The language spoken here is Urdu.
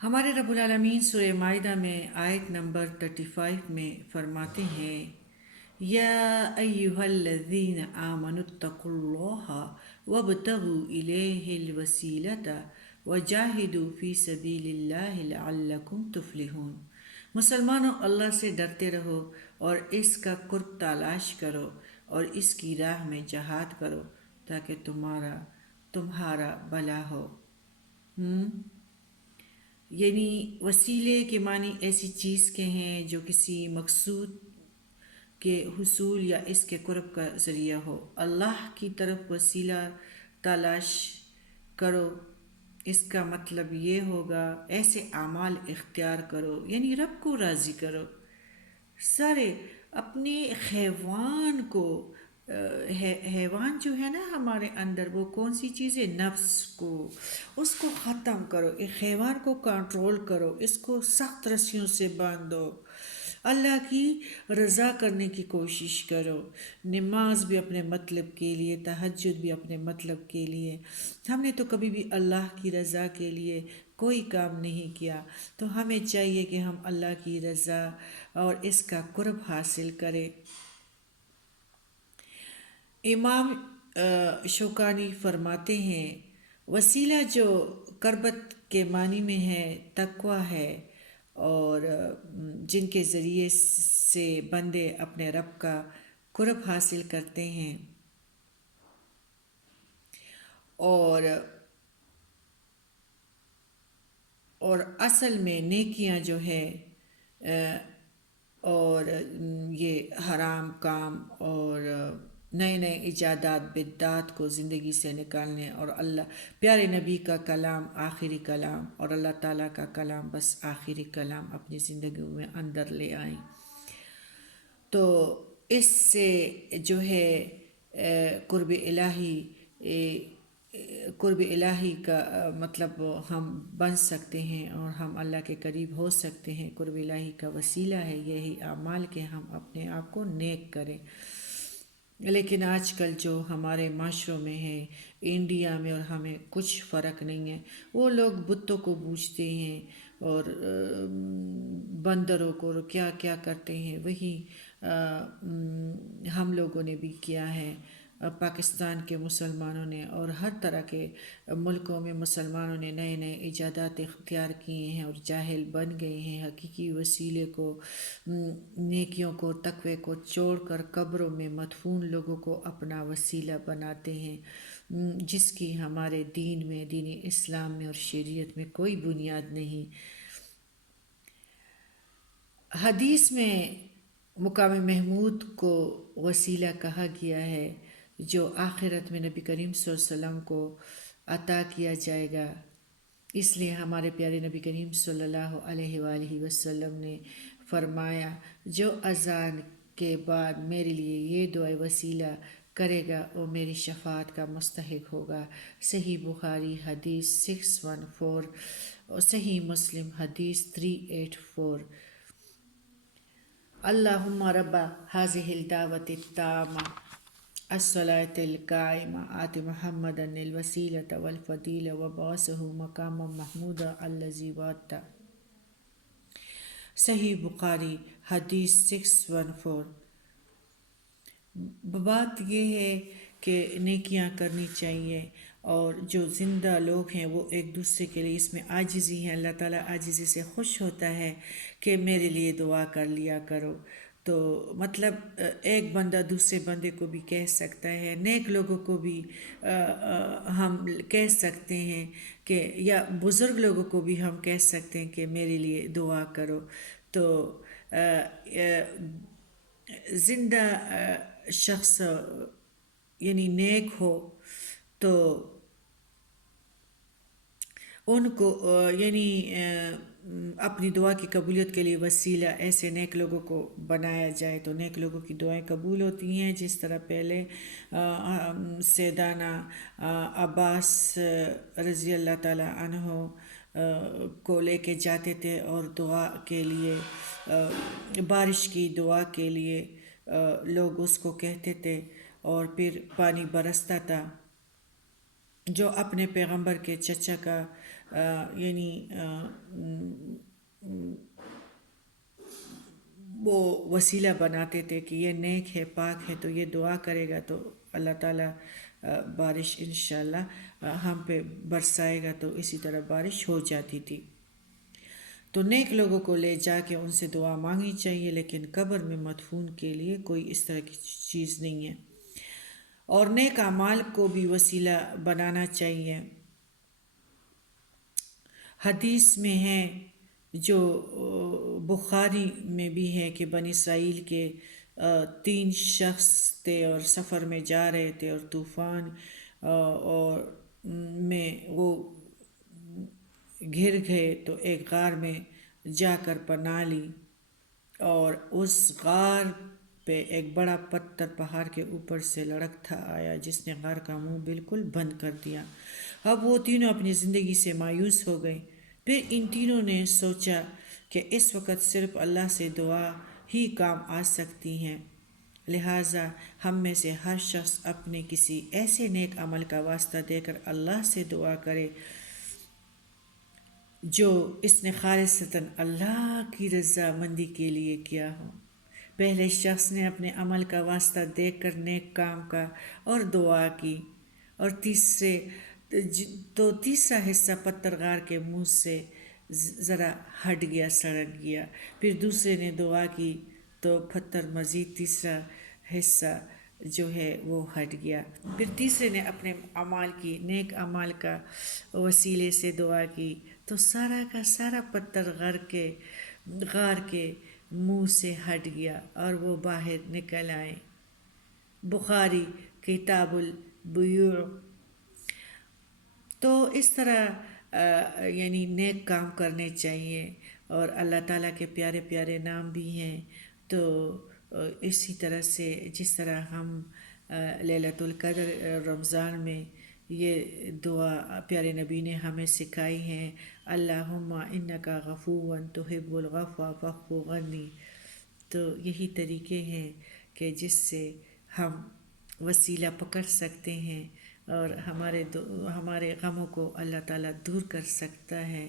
ہمارے رب العالمین سورہ مائدہ میں آیت نمبر 35 میں فرماتے ہیں، یا ایہا الذین آمنوا اتقوا اللہ وابتغوا الیہ الوسیلۃ وجاہدوا فی سبیل اللہ لعلکم تفلحون۔ مسلمانوں، اللہ سے ڈرتے رہو اور اس کا قرب تلاش کرو اور اس کی راہ میں جہاد کرو تاکہ تمہارا بھلا ہو۔ یعنی وسیلے کے معنی ایسی چیز کے ہیں جو کسی مقصود کے حصول یا اس کے قرب کا ذریعہ ہو۔ اللہ کی طرف وسیلہ تلاش کرو، اس کا مطلب یہ ہوگا ایسے اعمال اختیار کرو، یعنی رب کو راضی کرو۔ سارے اپنے حیوان کو حیوان جو ہے نا ہمارے اندر، وہ کون سی چیز ہے؟ نفس کو، اس کو ختم کرو، ایک حیوان کو کنٹرول کرو، اس کو سخت رسیوں سے باندھو، اللہ کی رضا کرنے کی کوشش کرو۔ نماز بھی اپنے مطلب کے لیے، تہجد بھی اپنے مطلب کے لیے۔ ہم نے تو کبھی بھی اللہ کی رضا کے لیے کوئی کام نہیں کیا، تو ہمیں چاہیے کہ ہم اللہ کی رضا اور اس کا قرب حاصل کریں۔ امام شوکانی فرماتے ہیں، وسیلہ جو قربت کے معنی میں ہے تقویٰ ہے، اور جن کے ذریعے سے بندے اپنے رب کا قرب حاصل کرتے ہیں، اور اصل میں نیکیاں جو ہے اور یہ حرام کام اور نئے نئے ایجادات بدعات کو زندگی سے نکالنے، اور اللہ پیارے نبی کا کلام آخری کلام اور اللہ تعالیٰ کا کلام بس آخری کلام اپنی زندگیوں میں اندر لے آئیں، تو اس سے جو ہے قرب الہی کا مطلب ہم بن سکتے ہیں اور ہم اللہ کے قریب ہو سکتے ہیں۔ قرب الہی کا وسیلہ ہے یہی اعمال کہ ہم اپنے آپ کو نیک کریں۔ لیکن آج کل جو ہمارے معاشروں میں ہے، انڈیا میں، اور ہمیں کچھ فرق نہیں ہے، وہ لوگ بتوں کو پوجتے ہیں اور بندروں کو کیا کیا کرتے ہیں، وہی ہم لوگوں نے بھی کیا ہے، پاکستان کے مسلمانوں نے اور ہر طرح کے ملکوں میں مسلمانوں نے نئے نئے ایجادات اختیار کیے ہیں اور جاہل بن گئے ہیں۔ حقیقی وسیلے کو، نیکیوں کو، تقوی کو چھوڑ کر قبروں میں مدفون لوگوں کو اپنا وسیلہ بناتے ہیں، جس کی ہمارے دین میں، دین اسلام میں اور شریعت میں کوئی بنیاد نہیں۔ حدیث میں مقام محمود کو وسیلہ کہا گیا ہے جو آخرت میں نبی کریم صلی اللہ علیہ وسلم کو عطا کیا جائے گا۔ اس لیے ہمارے پیارے نبی کریم صلی اللہ علیہ وآلہ وسلم نے فرمایا، جو اذان کے بعد میرے لیے یہ دعا وسیلہ کرے گا وہ میری شفاعت کا مستحق ہوگا۔ صحیح بخاری حدیث 614 اور صحیح مسلم حدیث 384۔ اللہم رب هذه الدعوة التامة الصلاة القائمة آت محمدا الوسیلة والفضیلة وبعثه مقاما محمودا الذی وعدتہ۔ صحیح بخاری حدیث 614۔ بات یہ ہے کہ نیکیاں کرنی چاہیے، اور جو زندہ لوگ ہیں وہ ایک دوسرے کے لیے اس میں عاجزی ہیں۔ اللہ تعالیٰ عاجزی سے خوش ہوتا ہے کہ میرے لیے دعا کر لیا کرو، تو مطلب ایک بندہ دوسرے بندے کو بھی کہہ سکتا ہے، نیک لوگوں کو بھی ہم کہہ سکتے ہیں کہ، یا بزرگ لوگوں کو بھی ہم کہہ سکتے ہیں کہ میرے لیے دعا کرو، تو زندہ شخص یعنی نیک ہو تو ان کو یعنی اپنی دعا کی قبولیت کے لیے وسیلہ ایسے نیک لوگوں کو بنایا جائے تو نیک لوگوں کی دعائیں قبول ہوتی ہیں۔ جس طرح پہلے سیدنا عباس رضی اللہ تعالیٰ عنہ کو لے کے جاتے تھے اور دعا کے لیے، بارش کی دعا کے لیے لوگ اس کو کہتے تھے اور پھر پانی برستا تھا۔ جو اپنے پیغمبر کے چچا کا یعنی وہ وسیلہ بناتے تھے کہ یہ نیک ہے، پاک ہے، تو یہ دعا کرے گا تو اللہ تعالیٰ بارش انشاءاللہ ہم پہ برسائے گا، تو اسی طرح بارش ہو جاتی تھی۔ تو نیک لوگوں کو لے جا کے ان سے دعا مانگنی چاہیے، لیکن قبر میں مدفون کے لیے کوئی اس طرح کی چیز نہیں ہے۔ اور نیک اعمال کو بھی وسیلہ بنانا چاہیے۔ حدیث میں ہے، جو بخاری میں بھی ہے، کہ بنی اسرائیل کے 3 شخص تھے اور سفر میں جا رہے تھے، اور طوفان اور میں وہ گر گئے، تو ایک غار میں جا کر پناہ لی، اور اس غار پہ ایک بڑا پتھر پہاڑ کے اوپر سے لڑکتا آیا، جس نے غار کا منہ بالکل بند کر دیا۔ اب وہ تینوں اپنی زندگی سے مایوس ہو گئے۔ پھر ان تینوں نے سوچا کہ اس وقت صرف اللہ سے دعا ہی کام آ سکتی ہیں، لہٰذا ہم میں سے ہر شخص اپنے کسی ایسے نیک عمل کا واسطہ دے کر اللہ سے دعا کرے جو اس نے خالصتاً اللہ کی رضا مندی کے لیے کیا ہو۔ پہلے شخص نے اپنے عمل کا واسطہ دے کر نیک کام کا اور دعا کی، اور تیسرا حصہ پتھر غار کے منہ سے ذرا ہٹ گیا، سڑک گیا۔ پھر دوسرے نے دعا کی تو پتھر مزید تیسرا حصہ جو ہے وہ ہٹ گیا۔ پھر تیسرے نے اپنے اعمال کی، نیک اعمال کا وسیلے سے دعا کی، تو سارا کا سارا پتھر غار کے منہ سے ہٹ گیا اور وہ باہر نکل آئے۔ بخاری کتاب البیوع۔ تو اس طرح یعنی نیک کام کرنے چاہیے، اور اللہ تعالیٰ کے پیارے پیارے نام بھی ہیں۔ تو اسی طرح سے جس طرح ہم لیلۃ القدر رمضان میں یہ دعا پیارے نبی نے ہمیں سکھائی ہیں، اللہم انکا غفور تحب العفو فاعف عنی۔ تو یہی طریقے ہیں کہ جس سے ہم وسیلہ پکڑ سکتے ہیں، اور ہمارے غموں کو اللہ تعالیٰ دور کر سکتا ہے۔